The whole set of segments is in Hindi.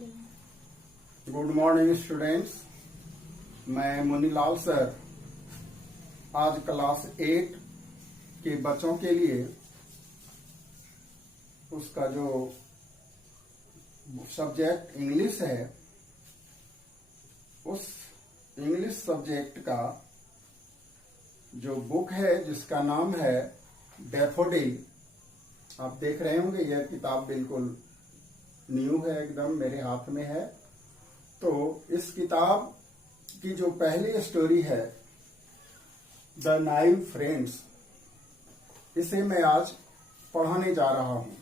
Good morning students. मैं मुनीलाल सर आज क्लास 8 के बच्चों के लिए उसका जो सब्जेक्ट इंग्लिश है उस इंग्लिश सब्जेक्ट का जो बुक है जिसका नाम है डैफोडिल। आप देख रहे होंगे यह किताब बिल्कुल न्यू है, एकदम मेरे हाथ में है। तो इस किताब की जो पहली स्टोरी है द नाइव फ्रेंड्स, इसे मैं आज पढ़ाने जा रहा हूं।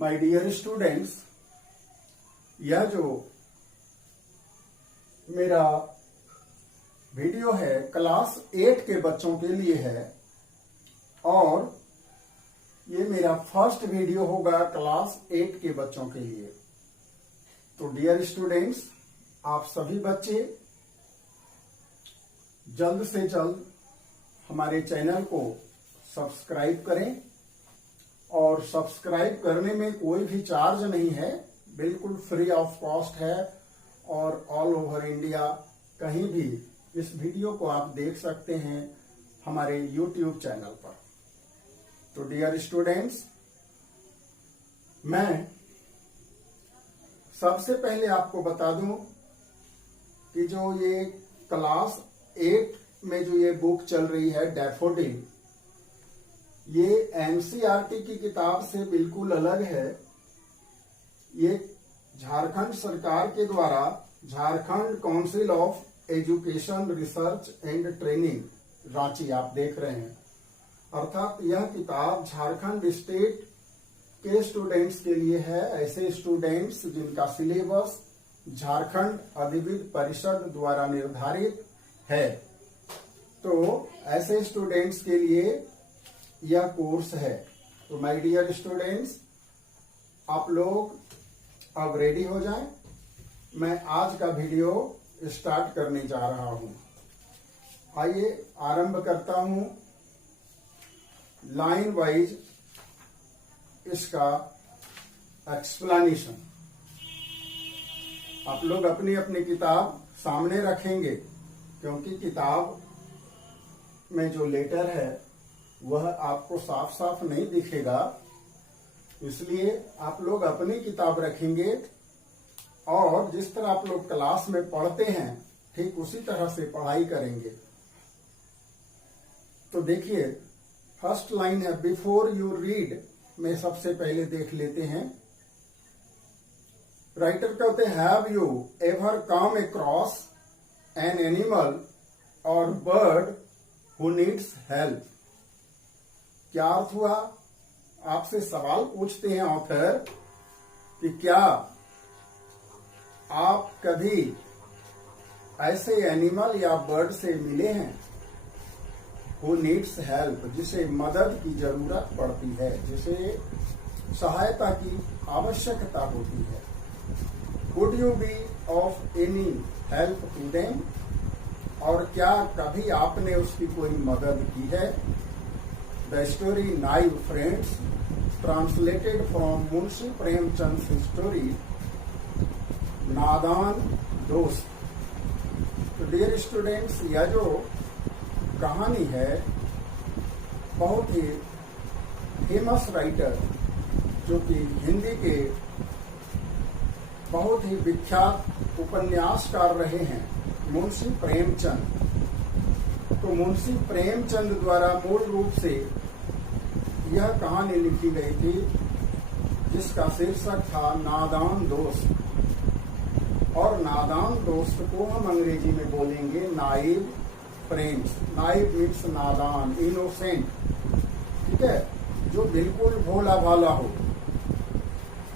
माय डियर स्टूडेंट्स, यह जो मेरा वीडियो है क्लास 8 के बच्चों के लिए है और ये मेरा फर्स्ट वीडियो होगा क्लास 8 के बच्चों के लिए। तो डियर स्टूडेंट्स, आप सभी बच्चे जल्द से जल्द हमारे चैनल को सब्सक्राइब करें और सब्सक्राइब करने में कोई भी चार्ज नहीं है, बिल्कुल फ्री ऑफ कॉस्ट है और ऑल ओवर इंडिया कहीं भी इस वीडियो को आप देख सकते हैं हमारे YouTube चैनल पर। तो डियर स्टूडेंट्स, मैं सबसे पहले आपको बता दूं कि जो ये क्लास 8 में जो ये बुक चल रही है डैफोडिल, ये एनसीईआरटी की किताब से बिल्कुल अलग है। ये झारखंड सरकार के द्वारा Jharkhand council of education research and training Ranchi, आप देख रहे हैं, अर्थात यह किताब झारखंड स्टेट के स्टूडेंट्स के लिए है, ऐसे स्टूडेंट्स जिनका सिलेबस झारखंड अधिविद्य परिषद द्वारा निर्धारित है। तो ऐसे स्टूडेंट्स के लिए यह कोर्स है। तो माय डियर स्टूडेंट्स, आप लोग अब रेडी हो जाएं। मैं आज का वीडियो स्टार्ट करने जा रहा हूं। आइए आरंभ करता हूं लाइन वाइज इसका एक्सप्लेनेशन। आप लोग अपनी अपनी किताब सामने रखेंगे क्योंकि किताब में जो लेटर है वह आपको साफ साफ नहीं दिखेगा, इसलिए आप लोग अपनी किताब रखेंगे और जिस तरह आप लोग क्लास में पढ़ते हैं ठीक उसी तरह से पढ़ाई करेंगे। तो देखिए, फर्स्ट लाइन है बिफोर यू रीड में सबसे पहले देख लेते हैं। राइटर कहते हैं, have you ever come across an animal और बर्ड हु नीड्स हेल्प। क्या अर्थ हुआ? आपसे सवाल पूछते हैं ऑथर कि क्या आप कभी ऐसे एनिमल या बर्ड से मिले हैं Who needs help, जिसे मदद की जरूरत पड़ती है, जिसे सहायता की आवश्यकता होती है। Would you be of any help to them? और क्या कभी आपने उसकी कोई मदद की है? The story Naive Friends, translated from Munshi Premchand story नादान दोस्त। तो डियर स्टूडेंट्स, यह जो कहानी है बहुत ही फेमस राइटर जो कि हिंदी के बहुत ही विख्यात उपन्यासकार रहे हैं, मुंशी प्रेमचंद। तो मुंशी प्रेमचंद द्वारा मूल रूप से यह कहानी लिखी गई थी जिसका शीर्षक था नादान दोस्त। और नादान दोस्त को हम अंग्रेजी में बोलेंगे नाइव फ्रेंड्स। नाइव मीन्स नादान, इनोसेंट, ठीक है, जो बिल्कुल भोला भाला हो।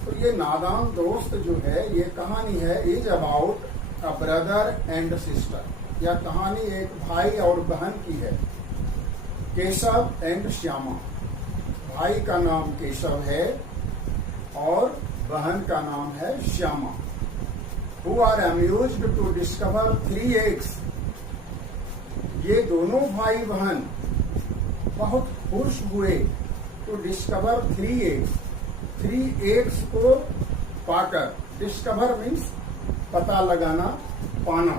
तो ये नादान दोस्त जो है, ये कहानी है is about a brother and sister. यह कहानी एक भाई और बहन की है, केशव एंड श्यामा। भाई का नाम केशव है और बहन का नाम है Shyama. Who are amused to discover 3 eggs। ये दोनों भाई बहन बहुत खुश हुए टू डिस्कवर 3 eggs। 3 eggs को पाकर, डिस्कवर मीन्स पता लगाना, पाना,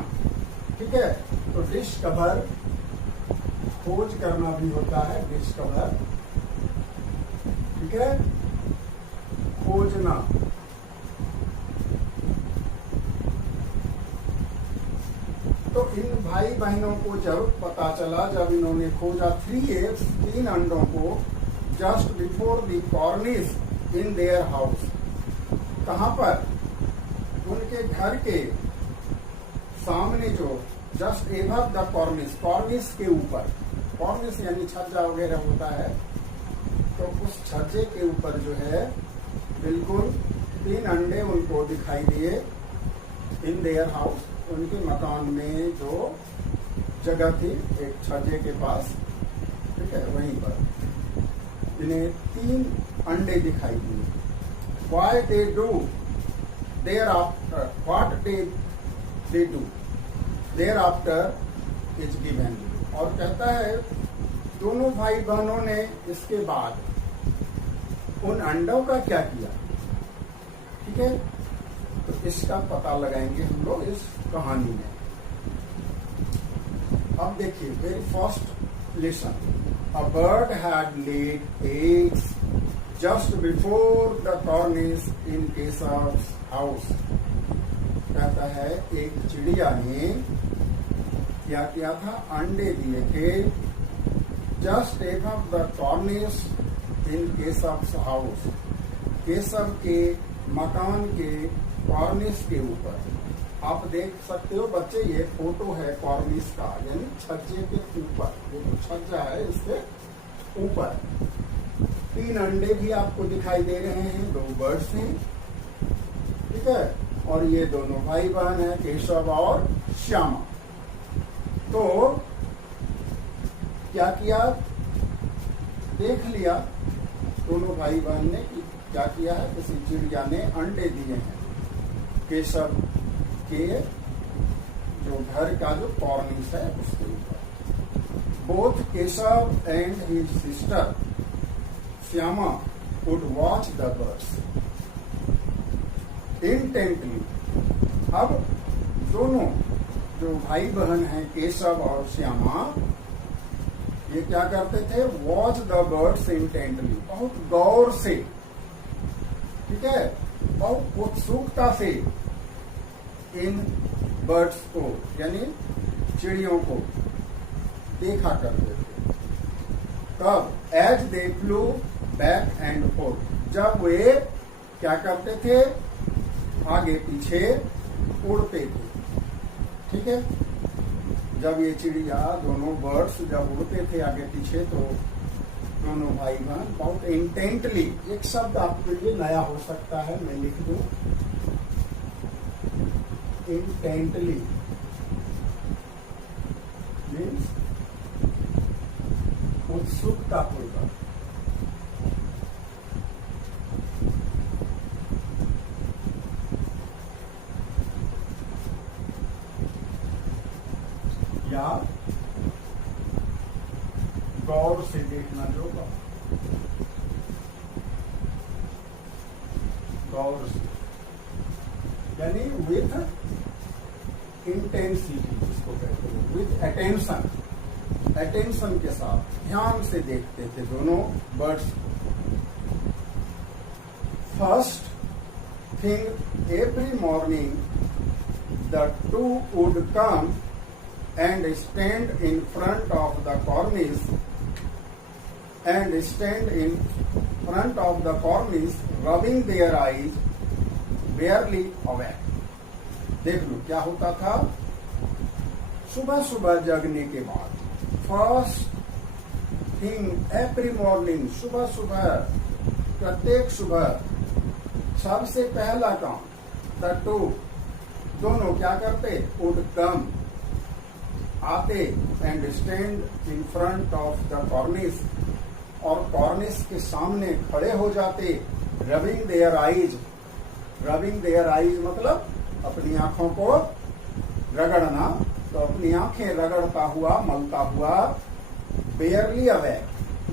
ठीक है। तो डिस्कवर खोज करना भी होता है, डिस्कवर, ठीक है, खोजना। तो इन भाई बहनों को जब पता चला, जब इन्होंने खोजा 3 eggs, 3 अंडों को, just before the cornice in their house, कहां पर, उनके घर के सामने, जो जस्ट एबव द कॉर्निस, कॉर्निस के ऊपर, कॉर्निस यानी छज्जा वगैरह होता है, तो उस छज्जे के ऊपर जो है बिल्कुल 3 अंडे उनको दिखाई दिए, इन देयर हाउस, उनके मकान में जो जगह थी एक छज्जे के पास, ठीक है, वहीं पर इन्हें 3 अंडे दिखाई दिए। Why they do thereafter, what they do thereafter is given। और कहता है दोनों भाई बहनों ने इसके बाद उन अंडों का क्या किया, ठीक है। तो इसका पता लगाएंगे हम लोग इस कहानी में। अब देखिए very first lesson, a bird had laid eggs just before the cornice in Keshav's house. कहता है एक चिड़िया ने क्या किया था, अंडे दिए थे just above the cornice in Keshav's house, Keshav के मकान के कॉर्निस के ऊपर। आप देख सकते हो बच्चे, ये फोटो है कॉर्निस का, यानी छज्जे के ऊपर, ये तो छज्जा है, इसके ऊपर 3 अंडे भी आपको दिखाई दे रहे हैं, 2 बर्ड्स हैं, ठीक है। और ये दोनों भाई बहन हैं, केशव और श्यामा। तो क्या किया, देख लिया दोनों भाई बहन ने कि क्या किया है, किसी चिड़िया ने अंडे दिए हैं केशव के जो घर का जो कॉर्निस है उसके ऊपर। Both Keshav and his sister Shyama would watch the birds intently. अब दोनों जो भाई बहन हैं केशव और श्यामा, ये क्या करते थे, वॉच द बर्ड्स इंटेंटली, बहुत गौर से, ठीक है, बहुत उत्सुकता से इन बर्ड्स को यानी चिड़ियों को देखा करते थे। तब as they flew back and forth, जब वे क्या करते थे, आगे पीछे उड़ते थे, ठीक है। जब ये चिड़िया दोनों बर्ड्स जब उड़ते थे आगे पीछे, तो दोनों भाई बहन बहुत इंटेंटली, एक शब्द आपके लिए नया हो सकता है, मैं लिख दूं, इंटेंटली मीन्स उत्सुकता पूर्वक, या गौर से देखना, जो गौर से यानी विथ इंटेंसिटी जिसको कहते हैं, विथ अटेंशन, अटेंशन के साथ ध्यान से देखते थे दोनों birds. First thing every morning the 2 would come and stand in front of the cornice rubbing their eyes barely awake। देख लो क्या होता था, सुबह सुबह जगने के बाद, फर्स्ट थिंग एवरी मॉर्निंग, सुबह सुबह, प्रत्येक सुबह, सबसे पहला काम, द 2 दोनों क्या करते, वुड कम आते, and stand in front of the कॉर्निस, और कॉर्निस के सामने खड़े हो जाते, rubbing their eyes, rubbing their eyes मतलब अपनी आंखों को रगड़ना, तो अपनी आंखें रगड़ता हुआ, मलता हुआ, बेयरली अवेक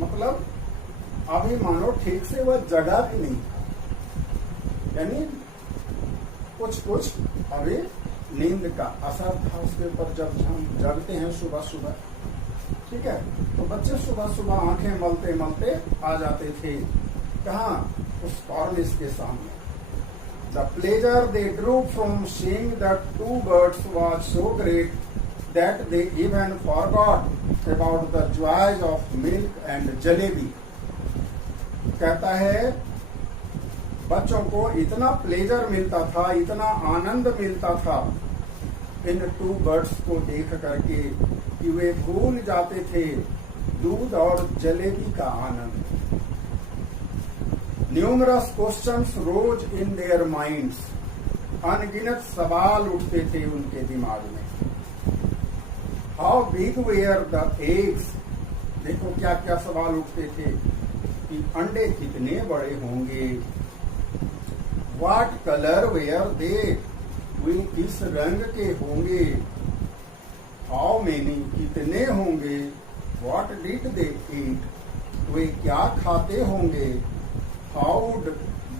मतलब अभी मानो ठीक से वह जगा भी नहीं था, यानी कुछ अभी नींद का असर था उसके ऊपर। जब हम जगते हैं सुबह सुबह, ठीक है, तो बच्चे सुबह सुबह आंखें मलते मलते आ जाते थे कहाँ, उस कॉर्निस के सामने। The pleasure they drew from seeing the two birds was so great that they even forgot about the joys of milk and jalebi. कहता है बच्चों को इतना प्लेजर मिलता था, इतना आनंद मिलता था इन टू बर्ड्स को देख करके कि वे भूल जाते थे दूध और जलेबी का आनंद। Numerous questions rose in their minds, अनगिनत सवाल उठते थे उनके दिमाग में। How big were the eggs, देखो क्या क्या सवाल उठते थे कि अंडे कितने बड़े होंगे। व्हाट कलर वेयर दे, वे किस रंग के होंगे। हाउ मेनी, कितने होंगे। व्हाट डिड दे ईट, वे क्या खाते होंगे। How would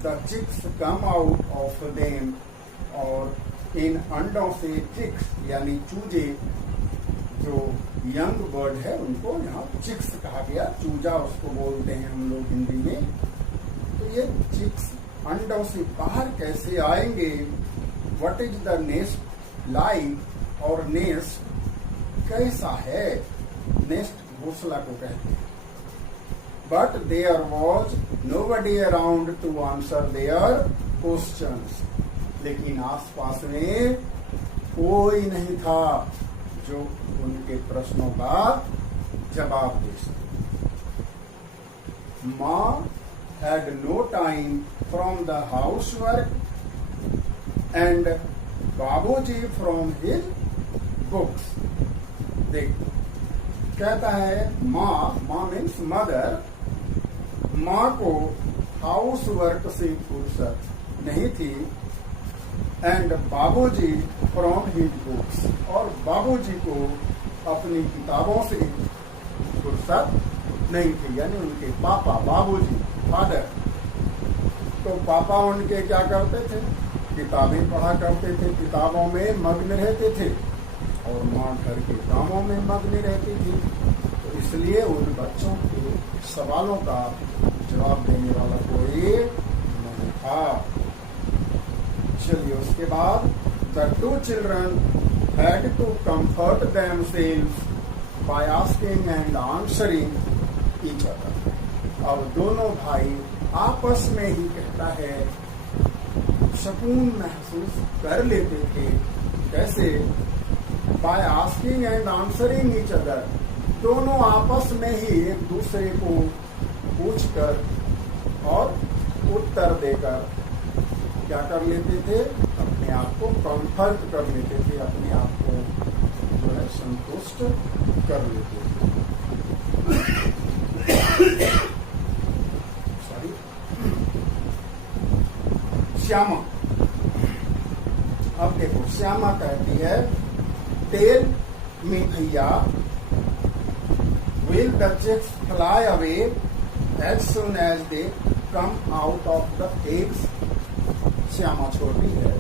the chicks come out of them, और इन अंडों से चिक्स यानी चूजे, जो यंग बर्ड है उनको यहाँ चिक्स कहा गया, चूजा उसको बोलते हैं हम लोग हिंदी में। तो ये चिक्स अंडों से बाहर कैसे आएंगे। What is the nest like, और नेस्ट कैसा है। नेस्ट घोंसला को कहते हैं। But there was nobody around to answer their questions. लेकिन आसपास में कोई नहीं था जो उनके प्रश्नों का जवाब दे सके। माँ had no time from the housework and बाबूजी from his books. देखो कहता है माँ मीन्स मदर, माँ को हाउस वर्क से फुर्सत नहीं थी। एंड बाबूजी फ्रॉम हिज बुक्स, और बाबूजी को अपनी किताबों से फुर्सत नहीं थी, यानी उनके पापा, बाबूजी, फादर। तो पापा उनके क्या करते थे, किताबें पढ़ा करते थे, किताबों में मग्न रहते थे, और माँ घर के कामों में मग्न रहती थी। तो इसलिए उन बच्चों के सवालों का जवाब देने वाला कोई नहीं था। चलिए उसके बाद the two children had to comfort themselves by asking and answering each other. अब दोनों भाई आपस में ही कहता है सुकून महसूस कर लेते थे। कैसे, bye asking and answering each other, दोनों आपस में ही एक दूसरे को पूछकर और उत्तर देकर क्या कर लेते थे, अपने आप को कंफर्ट कर लेते थे, अपने आप को जो है संतुष्ट कर लेते थे। सॉरी, श्यामा, अब देखो श्यामा कहती है टेल मी भैया, will the chicks fly away as soon as they come out of the eggs? Shyama छोटी है,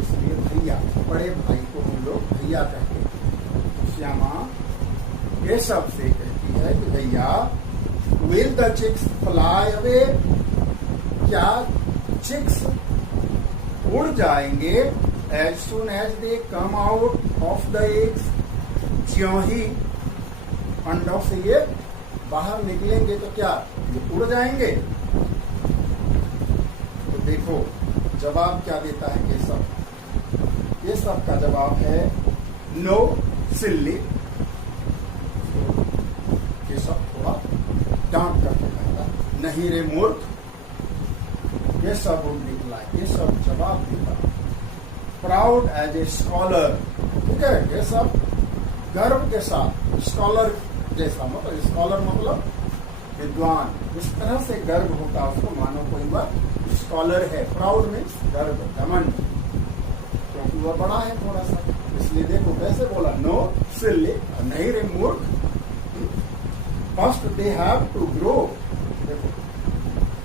इसलिए भैया, बड़े भाई को हम लोग भैया कहते हैं। श्यामा ये सब से कहती है कि भैया will the chicks fly away, क्या चिक्स उड़ जाएंगे as soon as they come out of the eggs, ज्यों ही अंडों से ये बाहर निकलेंगे तो क्या ये उड़ जाएंगे। तो देखो जवाब क्या देता है केशव। ये सब का जवाब है नो सिल्ली। केशव थोड़ा डांट करके कहता नहीं रे मूर्ख, ये सब निकला, ये सब जवाब देता। प्राउड एज ए स्कॉलर, ठीक है, ये सब गर्व के साथ, स्कॉलर जैसा, मतलब स्कॉलर मतलब विद्वान, इस तरह से गर्व होता उसको, मानो कोई वह स्कॉलर है। प्राउड मीन्स गर्व, घमंड, क्योंकि वह बड़ा है थोड़ा सा, इसलिए देखो कैसे बोला नो सिल्ली, नहीं रे मूर्ख। First they have to grow, देखो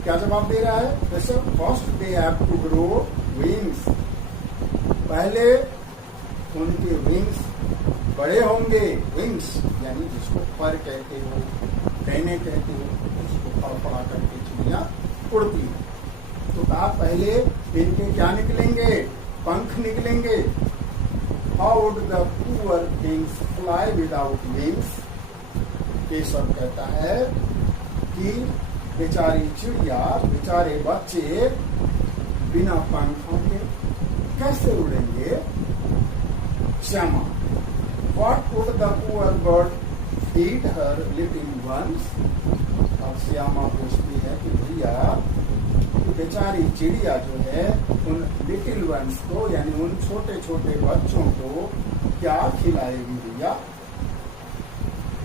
क्या जवाब दे रहा है, first they have to grow wings, पर कहते हो, कहने कहते हो, उसको फड़फड़ा करके चिड़िया उड़ती है। तो कहा पहले इनके क्या निकलेंगे, पंख निकलेंगे। How would the poor things fly without wings. Keshav कहता है कि बेचारी चिड़िया, बेचारे बच्चे बिना पंखों के कैसे उड़ेंगे। Shyama, what would the poor bird feed her little ones. अब श्यामा पूछती है कि भैया बेचारी चिड़िया जो है उन लिटिल वंस को, यानी उन छोटे छोटे बच्चों को क्या खिलाएगी भैया।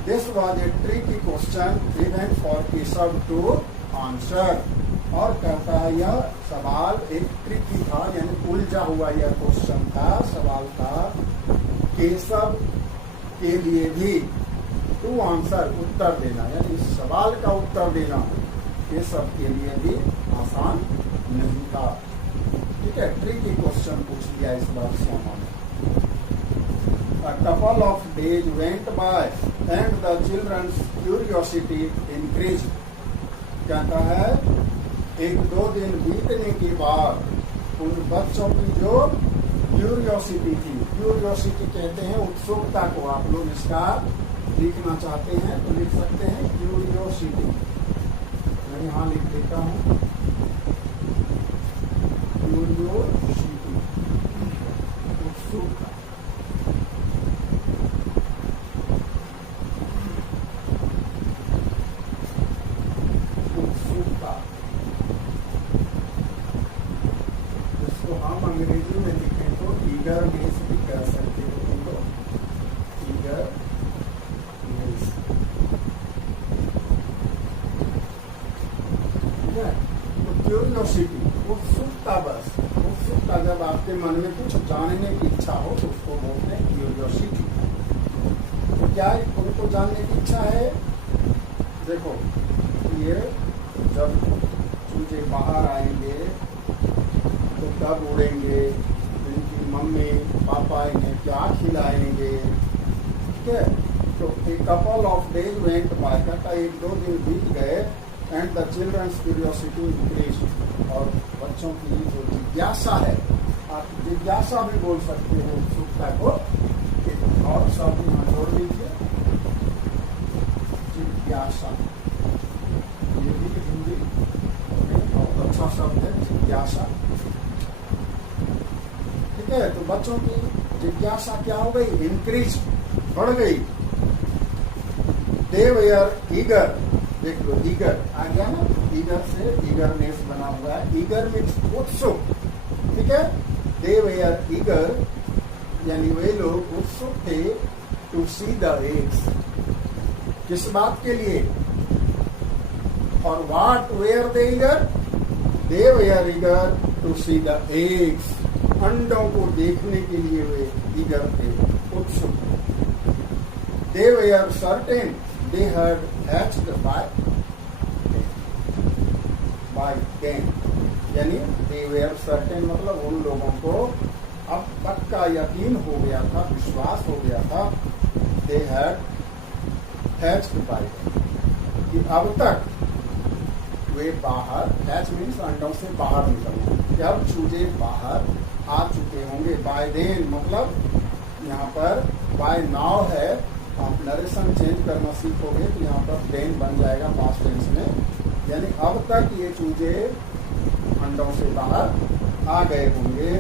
This was a tricky question even for Keshav to answer. और कहता है यह सवाल एक ट्रिकी था, यानी उलझा हुआ यह क्वेश्चन था, सवाल था केशव के लिए भी टू आंसर उत्तर देना, यानी इस सवाल का उत्तर देना केशव के लिए भी आसान नहीं था। ठीक है, ट्रिकी क्वेश्चन पूछ लिया इस बार श्यामा ने। A couple of days went by and the children's curiosity increased. कहता है एक दो दिन बीतने के बाद उन बच्चों की जो क्यूरियोसिटी थी, क्यूरियोसिटी कहते हैं उत्सुकता को। आप लोग इसका लिखना चाहते हैं तो लिख सकते हैं क्यूरियोसिटी। मैं यहाँ लिख देता हूँ क्यूरियोसिटी, उत्सुकता। इसको हम अंग्रेजी में लिखें तो ईगरनेस भी कह सकते हो, तो ईगरनेस। तो क्यूरियोसिटी, उत्सुकता, बस उत्सुकता। जब आपके मन में कुछ जानने की इच्छा हो तो उसको बोलते हैं क्यूरियोसिटी। तो क्या उनको जानने की इच्छा है। देखो ये जब चूजे बाहर आएंगे तो कब उड़ेंगे, इनकी मम्मी पापा इन्हें क्या खिलाएंगे। ठीक है, तो a couple of days went by, कहता एक दो दिन बीत गए and the children's curiosity increase. और बच्चों की जो जिज्ञासा है, आप जिज्ञासा भी बोल सकते हो उत्सुकता को। एक और शब्द यहाँ जोड़ लीजिए, जिज्ञासा। ये भी हिंदी में बहुत अच्छा शब्द है, जिज्ञासा। ठीक है, तो बच्चों की जिज्ञासा क्या हो गई, इंक्रीज, बढ़ गई। दे वेयर ईगर, देख लो ईगर आ गया ना, ईगर से ईगरनेस बना हुआ है। ईगर मीन्स उत्सुक। ठीक है, दे वेयर ईगर, यानी वे लोग उत्सुक थे टू सी द एग्स। किस बात के लिए, और what were they eager, they were eager to see the eggs. अंडों को देखने के लिए वे ईगर थे, उत्सुक। They were certain they had hatched by them, यानी they were certain मतलब उन लोगों को अब पक्का यकीन हो गया था, विश्वास हो गया था, they had hatched by them, कि अब तक वे बाहर, hatch means अंडों से बाहर निकलना, जब चूजे बाहर आ चुके होंगे। by then मतलब यहाँ पर by now है, आप नरेशन चेंज करना सीखोगे तो यहाँ पर देन बन जाएगा पास्ट टेंस में, यानी अब तक ये चूजे अंडों से बाहर आ गए होंगे।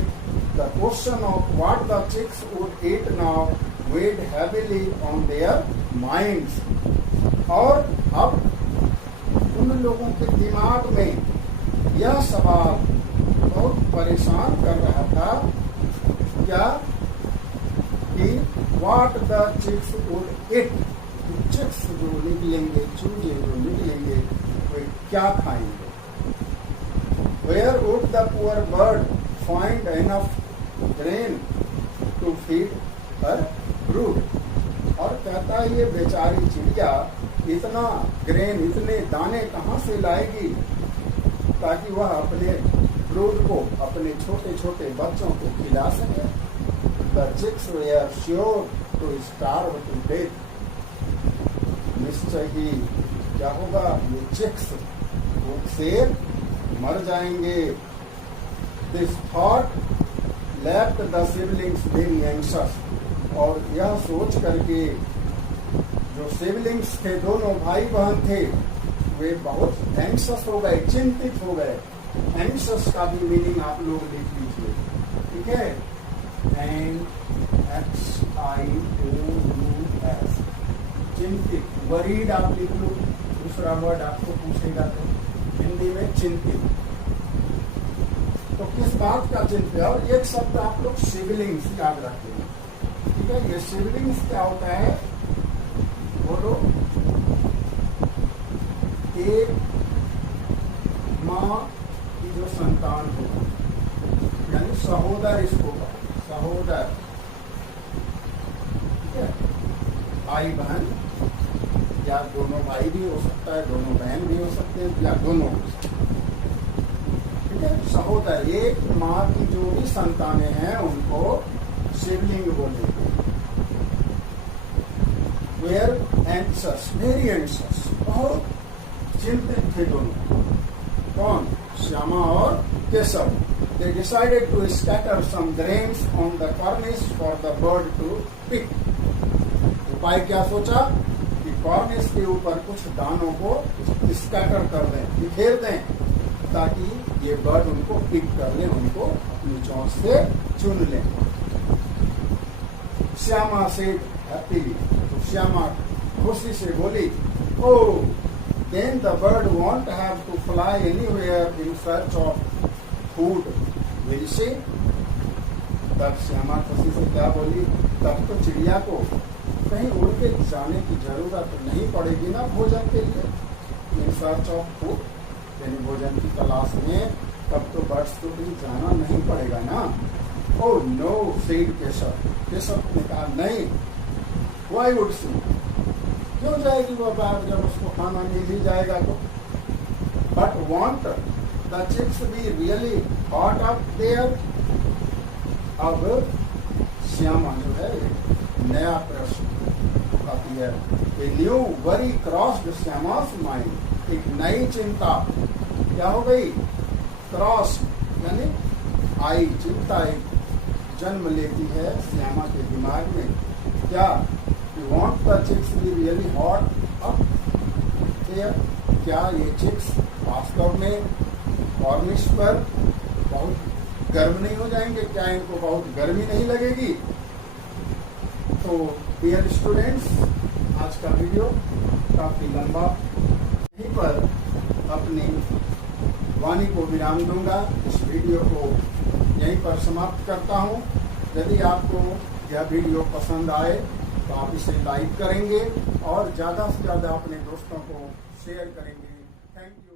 The question of what the chicks would eat now weighed heavily on their minds. और अब उन लोगों के दिमाग में यह सवाल बहुत परेशान कर रहा था, क्या कि what the chicks would eat, chicks जो निकलेंगे, चूजे जो निकलेंगे वे क्या खाएंगे। Where would the poor bird find enough grain to feed her brood. और कहता है ये बेचारी चिड़िया इतना ग्रेन, इतने दाने कहाँ से लाएगी ताकि वह अपने ब्रूड को, अपने छोटे छोटे बच्चों को खिला सके। The chicks were sure to starve to death. निश्चय ही क्या होगा, ये चिक्स भूख से मर जाएंगे। This thought left the siblings very anxious, और यह सोच करके जो सिबलिंग्स थे, दोनों भाई बहन थे, वे बहुत एंग्शियस हो गए, चिंतित हो गए। एंग्शियस का भी मीनिंग आप लोग लिख लीजिए, ठीक है। NXIOUS, चिंतित। वरीड आप लिख लो, दूसरा वर्ड आपको पूछेगा तो हिंदी में चिंतित। तो किस बात का चिंतित? और एक शब्द आप लोग सिबलिंग्स याद रखेंगे, ठीक है। ये सिबलिंग्स क्या होता है, बोलो। एक माँ की जो संतान हो, यानी सहोदर, इसको सहोदर, ठीक है। भाई बहन, या दोनों भाई भी हो सकता है, दोनों बहन भी हो सकते हैं, या दोनों हो सकते हैं, ठीक है। सहोदर, एक माँ की जो भी संतानें हैं उनको सिबलिंग बोलेंगे। वेयर एंग्शियस, वेरी एंग्शियस, बहुत चिंतित थे दोनों। कौन? श्यामा और Keshav. They decided to scatter some grains on the cornice for the bird to pick. उपाय क्या सोचा कि कॉर्निस के ऊपर कुछ दानों को स्कैटर कर दें, बिखेर दें, ताकि ये बर्ड उनको पिक कर लें, उनको अपनी चोंच से चुन लें। श्यामा से हैप्पीली, तो श्यामा खुशी से बोली, ओह, then the bird won't have to fly anywhere in search of food, will she? तब श्यामा खुशी से क्या बोली, तब तो चिड़िया को कहीं उड़ के जाने की जरूरत नहीं पड़ेगी ना भोजन के लिए। इन सर्च ऑफ फूड, यानी भोजन की तलाश में, तब तो बर्ड्स को कहीं जाना नहीं पड़ेगा ना। Oh no, said Keshav. Keshav ने कहा नहीं, व्हाई वुड शी, क्यों जाएगी वो बाहर जब उसको खाना मिल ही जाएगा तो। But won't the chicks be really hot up there. अब श्यामा जो है नया प्रश्न आती है। A new worry crossed Shyama's mind, एक नई चिंता क्या हो गई, क्रॉस यानी आई, चिंता एक जन्म लेती है श्यामा के दिमाग में। क्या? You want the chicks to be really hot up there? क्या ये चिक्स वास्तव में कॉर्निश पर बहुत गर्म नहीं हो जाएंगे? क्या इनको बहुत गर्मी नहीं लगेगी? तो डियर स्टूडेंट्स, आज का वीडियो काफी लंबा, यहीं पर अपनी वाणी को विराम दूंगा। इस वीडियो को यहीं पर समाप्त करता हूँ। यदि आपको यह वीडियो पसंद आए तो आप इसे लाइक करेंगे और ज़्यादा से ज़्यादा अपने दोस्तों को शेयर करेंगे। Thank you.